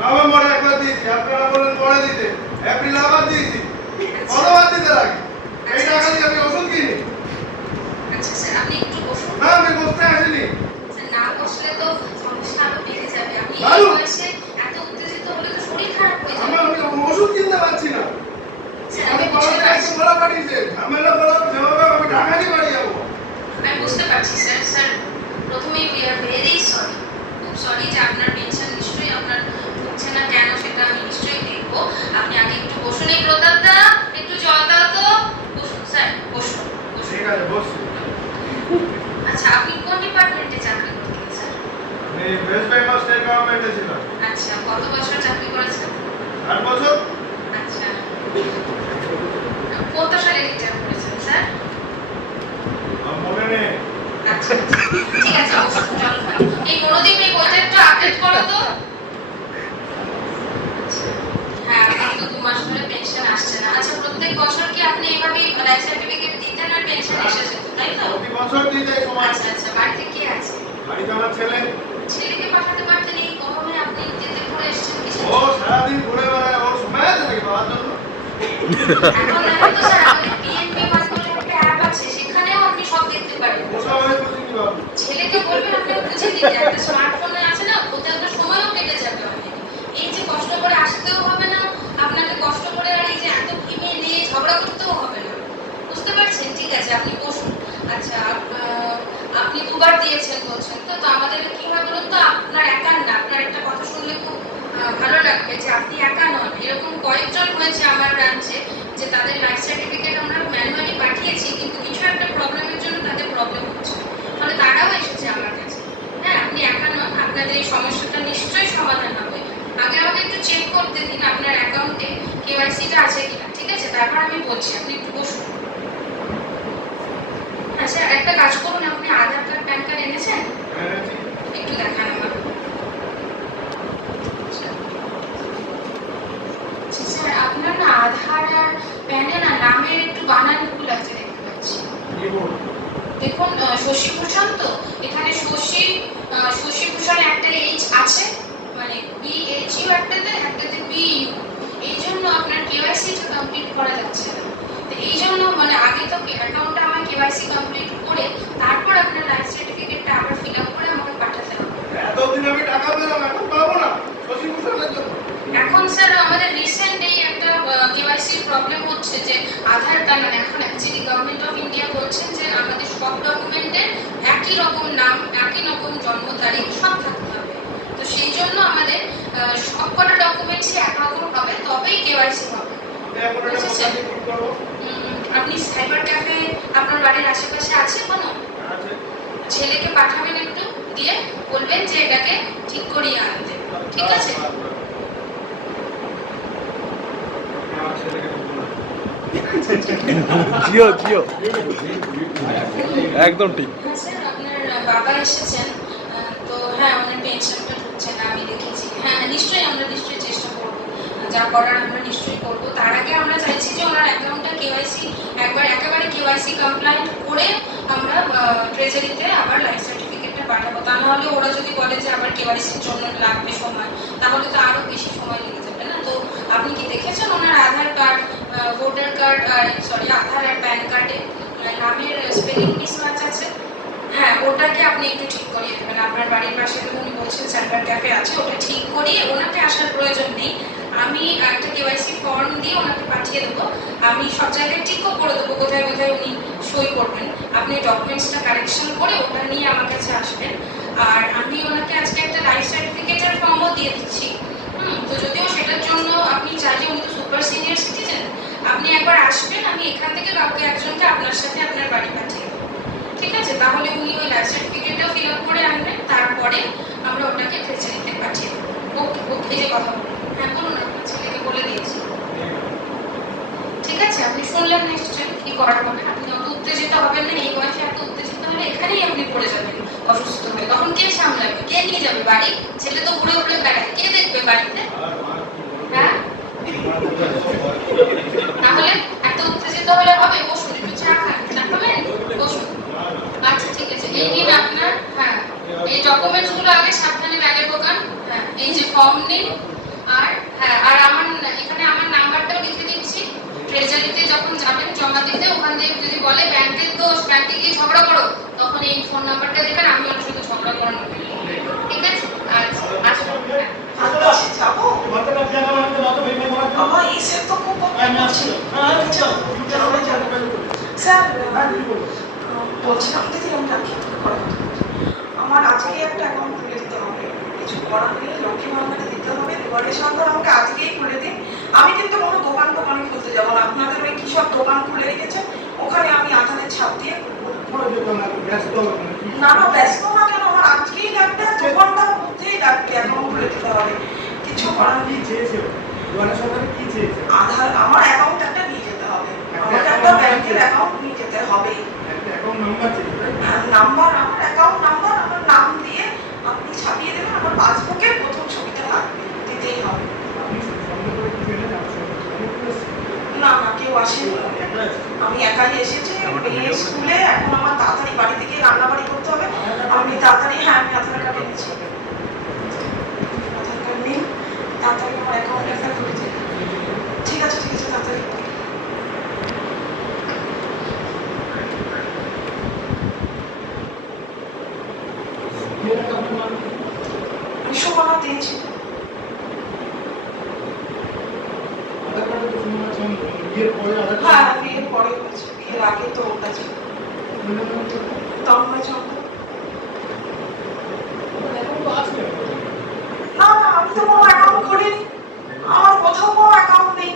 নভেম্বরে একবার দিয়েছি, আপনারা বললেন পরে দিতে, এপ্রিল আবার দিয়েছি, কতবার দিতে লাগে? এই টাকা দিয়ে আমি ওষুধ কিনি। আচ্ছা স্যার, আপনি একটু বসুন। না, আমি বসতে আসিনি। স্যার, না বসলে তো সমস্যা আরো বেড়ে যাবে। আপনি এই ভালো। বয়সে এত উত্তেজিত হলে তো শরীর খারাপ হয়ে যাবে। আমি ওষুধ কিনতে পারছি না। স্যার, আমি আমি বুঝতে পড়াতে পারছি। একটু বলা পাঠিয়েছে, ঝামেলা বলা যেভাবে আমি ঢাকারই বাড়ি যাবো। আমি বুঝতে পারছি স্যার। স্যার, প্রথমেই উই আর ভেরি সরি, খুব সরি যে আপনার পেনশন নিশ্চয়ই আপনার ঢুকছে না কেন সেটা আমি নিশ্চয়ই দেখবো। আপনি আগে একটু বসুন। এই প্রতাপ দা, একটু জল দাও তো। বসুন স্যার, বসুন বসুন। ঠিক আছে, বসছি। আচ্ছা, আপনি কোন ডিপার্টমেন্টে চাকরি করতেন স্যার? আমি ওয়েস্ট বেঙ্গল স্টেট গভর্নমেন্টে ছিলাম। আচ্ছা, কত বছর চাকরি করেছেন? 8 বছর। আচ্ছা, কত সালে রিটায়ার করেছেন স্যার? আমার মনে নেই। আচ্ছা, ঠিক আছে, বসুন, জল খান। এই মনোদীপ, এই বইটা একটু আপডেট করো তো। আচ্ছা, হ্যাঁ, এখন তো 2 মাস ধরে পেনশন আসছে না। আচ্ছা, প্রত্যেক বছর কি আপনি এভাবেই লাইফ সার্টিফিকেট দিতেন আর পেনশন এসেছে, তাই তো? প্রতি বছর দিতে এই সময়। আচ্ছা আচ্ছা, বাড়িতে কে আছে? বাড়িতে আমার ছেলে। ছেলেকে পাঠাতে পারতেন, এই গরমে আপনি যেতে করে এসেছেন কিছু। ও সারাদিন ঘুরে বেড়ায়, ওর সময় আছে নাকি বাবার জন্য? এখন এখন তো স্যার আমাদের পিএনবি ওয়ান বলে একটা অ্যাপ আছে, সেখানেও আপনি সব দেখতে পারেন। ওসব আমি বুঝিনি বাবু। ছেলেকে বলবেন আপনাকে বুঝে দিতে, একটা স্মার্টফোনে আছে না, ওতে আপনার সময়ও কেটে যাবে অনেক। এই যে কষ্ট করে আসতেও হবে না আপনাকে, কষ্ট করে আর এই যে এত ঘিমে নিয়ে ঝগড়া করতেও হবে না। বুঝতে পারছেন? ঠিক আছে, আপনি বসুন। আচ্ছা, আপনি 2বার দিয়েছেন বলছেন তো, তো আমাদের কি হয় বলুন তো, আপনার একার না, আপনার একটা কথা শুনলে খুব ভালো লাগবে যে আপনি একা নন। এরকম কয়েকজন হয়েছে আমার ব্রাঞ্চে যে তাদের লাইফ সার্টিফিকেট আমরা ম্যানুয়ালি পাঠিয়েছি, কিন্তু কিছু একটা প্রবলেমের জন্য তাদের প্রবলেম হচ্ছে, ফলে তারাও এসেছে আমার কাছে। হ্যাঁ, আপনি একা নন, আপনাদের এই সমস্যাটা নিশ্চয়ই সমাধান হবে। আগে আমাকে একটু চেক করতে দিন আপনার অ্যাকাউন্টে কেওয়াইসিটা আছে কিনা, ঠিক আছে? তারপর আমি বলছি, আপনি একটু বসুন। আচ্ছা, একটা কাজ করুন, আপনি আধার কার্ড, প্যান কার্ড এনেছেন? একটু দেখান আমার। আচ্ছা স্যার, আপনার না আধার আর প্যানে না নামের একটু বানান ভুল আছে দেখতে পাচ্ছি। দেখুন, শশীভূষণ তো, এখানে শশীভূষণ একটা এইচ আছে, মানে BHU একটাতে BU, এই জন্য আপনার কেওয়াইসিটা কমপ্লিট করা যাচ্ছে না। তো এই জন্য মানে আগে তো অ্যাকাউন্টটা আমার কেওয়াইসি কমপ্লিট করে তারপর আপনার লাইফ সার্টিফিকেটটা আবার ফিল আপ করে আমাকে পাঠাতে হবে। এতদিন আমি টাকা পেলাম, এখন পাবো না শশীভূষণের জন্য? এখন স্যার আমাদের রিসেন্ট এই একটা কেওয়াইসি প্রবলেম হচ্ছে যে আধার কার্ড, মানে এখন অ্যাকচুয়ালি গভর্নমেন্ট অফ ইন্ডিয়া বলছেন যে আমাদের সব ডকুমেন্টে একই রকম নাম, একই রকম জন্ম তারিখ সব থাকতে হবে। তো সেই জন্য আমাদের সবকটা ডকুমেন্টসই একরকম হবে, তবেই কেওয়াইসি হবে। বুঝেছেন? আপনি সাইবার ক্যাফে আপনার বাড়ির আশেপাশে আছে কোনো? ছেলেকে পাঠাবেন, একটু দিয়ে বলবেন যে এটাকে ঠিক করিয়ে আনতে, ঠিক আছে? জিও জিও একদম ঠিক। হ্যাঁ স্যার, আপনার বাবা এসেছেন, তো হ্যাঁ ওনার পেনশনটা ঢুকছে না, আমি দেখেছি। হ্যাঁ নিশ্চয়ই, আমরা নিশ্চয়ই চেষ্টা করবো, যা করার আমরা নিশ্চয়ই করবো। তার আগে আমরা চাইছি যে ওনার অ্যাকাউন্টটা কেওয়াইসি একেবারে কেওয়াইসি কমপ্লায়েন্ট করে আমরা ট্রেজারিতে আবার লাইফ সার্টিফিকেটটা পাঠাবো। তা নাহলে ওরা যদি বলে যে আবার কেওয়াইসির জন্য লাগবে সময়, তাহলে তো আরো বেশি সময় লেগে যাবে না। তো আপনি কি দেখেছেন ওনার আধার কার্ড, ভোটার কার্ড, আধার আর প্যান কার্ডে নামের স্পেলিং মিসম্যাচ আছে? হ্যাঁ, ওটাকে আপনি একটু ঠিক করিয়ে দেবেন। আপনার বাড়ির পাশে উনি বলছেন সাইবার ক্যাফে আছে, ওটা ঠিক করিয়ে, ওনাকে আসার প্রয়োজন নেই, আমি একটা কেওয়াইসি ফর্ম দিয়ে ওনাকে পাঠিয়ে দেবো। আমি সব জায়গায় ঠিকও করে দেবো কোথায় কোথায় উনি সই করবেন। আপনি ডকুমেন্টসটা কারেকশন করে ওটা নিয়ে আমার কাছে আসবেন। আর আমি ওনাকে আজকে একটা লাইফ সার্টিফিকেটের ফর্মও দিয়ে দিচ্ছি। তো যদিও সেটার জন্য আপনি চাইলে, উনি তো সুপার সিনিয়র সিটিজেন, আপনি একবার আসবেন, আমি এখান থেকে কাউকে একজনকে আপনার সাথে আপনার বাড়ি পাঠিয়ে দেবো, ঠিক আছে? তাহলে উনি ওই লাইফ সার্টিফিকেটটাও ফিল আপ করে আনবেন, তারপরে আমরা ওটাকে ট্রেজারিতে পাঠিয়ে দেবো। ওকে ওকে, এই যে কথা বলুন। হ্যাঁ বলুন, আপনার ছেলেকে বলে দিয়েছি। ঠিক আছে, আপনি শুনলেন নিশ্চয়ই কি করার হবে। আপনি অত উত্তেজিত হবেন না, এই বয়সে এত উত্তেজিত হলে এখানেই আপনি পড়ে যাবেন অসুস্থ হয়ে। তখন কে সামলাবে, কে নিয়ে যাবে বাড়ি? ছেলে তো ঘুরে ঘুরে বেড়ায়, কে দেখবে বাড়িতে? হ্যাঁ, তাহলে এত উত্তেজিত হলে হবে? বসুন, একটু চা খান, চা খাবেন? বসুন। আচ্ছা ঠিক আছে, এই নিন আপনার, হ্যাঁ এই ডকুমেন্টস গুলো আগে সাবধানে ব্যাগে ঢোকান। হ্যাঁ, এই যে ফর্ম নিন, আর হ্যাঁ, আর আমার এখানে আমার নাম্বারটাও লিখে দিচ্ছি। ট্রেজারিতে যখন যাবেন জমা দিতে, ওখান থেকে যদি বলে ব্যাংকের দোষ, ব্যাংকে গিয়ে ঝগড়া করো, তখন এই ফোন নাম্বারটা দেবেন, আমি ওর সাথে ঝগড়া করে নেবো। ঠিক আছে? আচ্ছা, আসুন। হ্যাঁ। আচ্ছা, যাবো। বাবা, এই সেট তো খুব করছি। স্যার, বলছিলাম দিদি, আমরা কি করে আমার আজকে একটা অ্যাকাউন্ট খুলে দিতে হবে, কিছু করার নেই, লক্ষ্মী ভান্ডারে দিতে হবে, দিওয়ালি সরকার আমাকে আজকেই খুলে দিন। আমি কিন্তু কোনো দোকানে খুলতে যাবো না, আপনাদের ওই কি সব দোকান খুলে রেখেছে, ওখানে আমি আধারের ছাপ দিয়ে না না, ব্যস্ত না কেন, আমার আজকেই লাগবে, 2 ঘন্টার মধ্যেই লাগবে, অ্যাকাউন্ট খুলে দিতে হবে, কিছু করার নেই। আধার, আমার অ্যাকাউন্ট একটা নিয়ে যেতে হবে, আমাকে একটা ব্যাংকের অ্যাকাউন্ট নিয়ে যেতে হবে। নাম্বার, আমার অ্যাকাউন্ট নাম্বার, আমার নাম দিয়ে আপনি ছাপিয়ে দেবেন, আমার পাসবুকের প্রথম ছবিটা লাগবে, দিতেই হবে। না না, কেউ আসেনি, আমি একাই এসেছি, মেয়ে স্কুলে, এখন আমার তাড়াতাড়ি বাড়িতে গিয়ে রান্নাবাড়ি করতে হবে, আমি তাড়াতাড়ি, হ্যাঁ আমি আধার কার্ড এনেছি, আধার কার্ড নিন, তাড়াতাড়ি আমার অ্যাকাউন্ট একটা করে দিন। ঠিক আছে তাড়াতাড়ি। আমি শোভনা দিয়েছি। হ্যাঁ, বিয়ের পরে হয়েছে, বিয়ের আগে তো ওটা ছিল তন্ময় চন্দ্র। না না, আমি তো কোনো অ্যাকাউন্ট খুলিনি, আমার কোথাও কোনো অ্যাকাউন্ট নেই।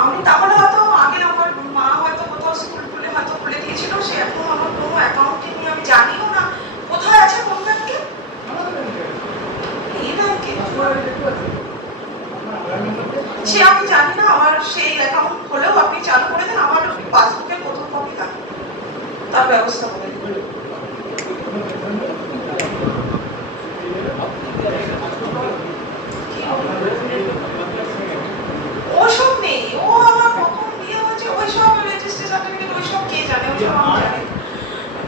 আমি তাহলে হয়তো আগে আমার মা হয়তো কোথাও স্কুল খুলে হয়তো খুলে দিয়েছিল, সে এখন আমার কোনো অ্যাকাউন্টে নিয়ে আমি জানিও না কোথায় আছে, কোন ব্যাংকে, এই ব্যাংকে সে আমি জানি না। আমার সেই অ্যাকাউন্ট হলেও আপনি চালু করে দেন, আমার পাসবুকের প্রথম কপি লাগে, তার ব্যবস্থা করে দিন। ওসব নেই, ও আমার কখন বিয়ে হয়েছে, ওইসব রেজিস্ট্রি সার্টিফিকেট ওইসব কে জানে, ওইসব আমি জানি।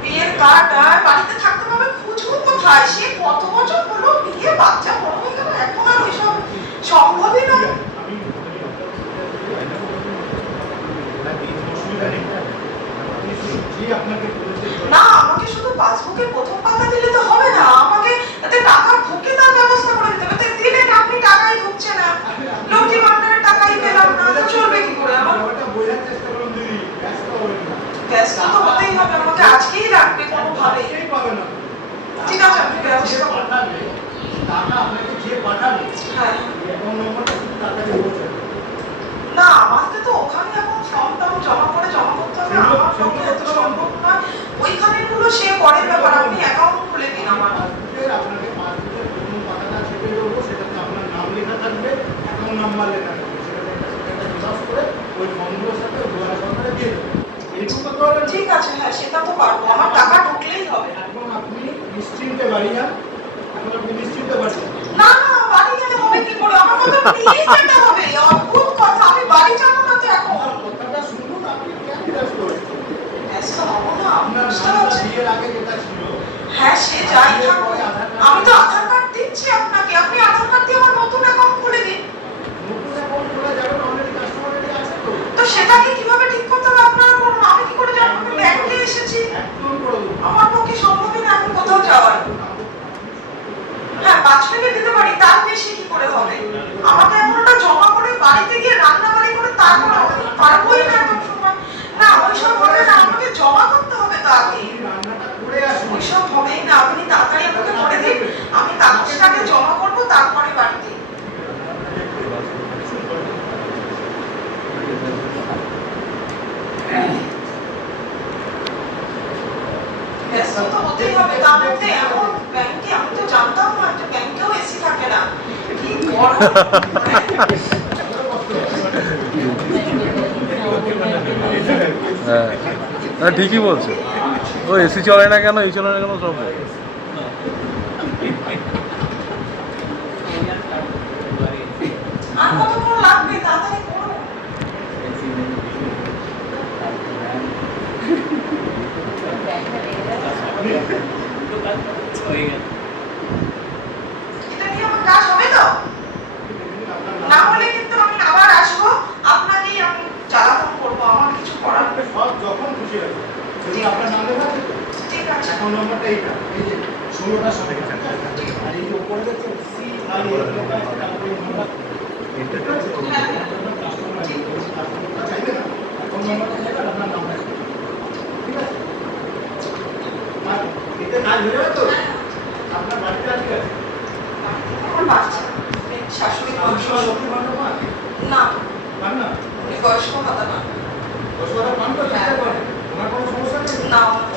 বিয়ের কার্ড বাড়িতে থাকতে পারবে, খুঁজবো কোথায়, সে কত বছর হলো বিয়ে, বাচ্চা বড় হয়ে গেল, এখন আর ওইসব সম্ভবই নয়। না, আমাকে শুধু পাসবুকের প্রথম পাতা দিলে তো হবে না, আমাকে তাতে টাকা ঢুকে তার ব্যবস্থা করে দিতে হবে। দিলেন আপনি, টাকাই ঢুকছে না, লক্ষ্মী ভান্ডারের টাকাই পেলাম না, তো চলবে কি করে আমার? ব্যস্ত তো হতেই হবে, আমাকে আজকেই লাগবে কোনোভাবে। ঠিক আছে, আপনি ব্যবস্থা করুন। হ্যাঁ, না আমাকে তো ওখানে এখন ফর্ম টর্ম জমা করতে হবে, আমার পক্ষে এত সম্ভব নয়, ওইখানে গুলো সে পরের ব্যাপার, আপনি অ্যাকাউন্ট খুলে দিন আমার। ঠিক আছে, হ্যাঁ সেটা তো পারবো, আমার টাকা ঢুকলেই হবে। নিশ্চিন্তে বাড়ি যান, এখন আপনি নিশ্চিন্তে বাড়ি যান। না না, বাড়ি গেলে হবে কি করে, আমার কথা নিয়ে যেতে হবে, অদ্ভুত কথা, আমি বাড়ি যাবো না তো এখন। কথাটা শুনুন, আপনি কেন ব্যস্ত হয়েছেন? ব্যস্ত হবো না, আপনার বুঝতে নামটা পারছি। বিয়ের আগে যেটা ছিল, হ্যাঁ সে যাই থাকুক, আমি তো আধার কার্ড দিচ্ছি আপনাকে, আপনি আধার কার্ড দিয়ে আমার নতুন অ্যাকাউন্ট খুলে দিন। নতুন অ্যাকাউন্ট খোলা যাবে, অলরেডি কাস্টমার আইডি আছে তো। তো সেটাকে কিভাবে ঠিক করতে হবে আপনারা করুন, আমি কি করে জানবো? আমি ব্যাংকে এসেছি, একদম করে দেবো। আমার পক্ষে সম্ভবই না এখন কোথাও যাওয়ার। হ্যাঁ 5 মিনিট দিতে পারি, তার বেশি কি করে হবে? আমাকে এখন ওটা জমা করে বাড়িতে গিয়ে রান্না বাড়ি করে তারপর আমি পারবোই না এত সময়। না ওইসব হবে না, আমাকে জমা করতে হবে তো আগে। রান্নাটা করে আসুন। ওইসব হবেই না, আপনি তাড়াতাড়ি আমাকে করে দিন, আমি কাগজটাকে জমা করবো তারপরে বাড়িতে। ব্যস্ত তো হতেই হবে, তার মধ্যে এখন ব্যাংকে, আমি তো জানতাম না যে ব্যাংকেও এসি থাকে না, কি গরম। হ্যাঁ ঠিকই বলছে, ও এসি চলে না কেন, এই চলে না কেন, সব আর কতক্ষণ লাগবে, তাড়াতাড়ি করুন। এটা নিয়ে আমার কাজ হবে তো? নাম লেখা আছে তো? ঠিক আছে। অ্যাকাউন্ট নাম্বারটা এইটা, এই যে 16টার সাথে গেছে। আর এই যে উপরে দেখছেন CIL লেখা আছে, তারপরে নাম্বার। ঠিক আছে? হ্যাঁ। কাস্টমার চাইবে না, অ্যাকাউন্ট নাম্বারটা চাইবে, আর আপনার নামটা চাইবে। ঠিক আছে? আর এতে কাজ হয়ে যাবে তো? আপনার বাড়িতে আর কি আছে? আমার বাচ্চা, শাশুড়ি বয়স্ক। লক্ষ্মী ভাণ্ডার পান? না, পান না? উনি বয়স্ক ভাতা না। 10 টাকা পান তো? চিন্তা করেন। ওনার কোনো সমস্যা নেই? না, ওনার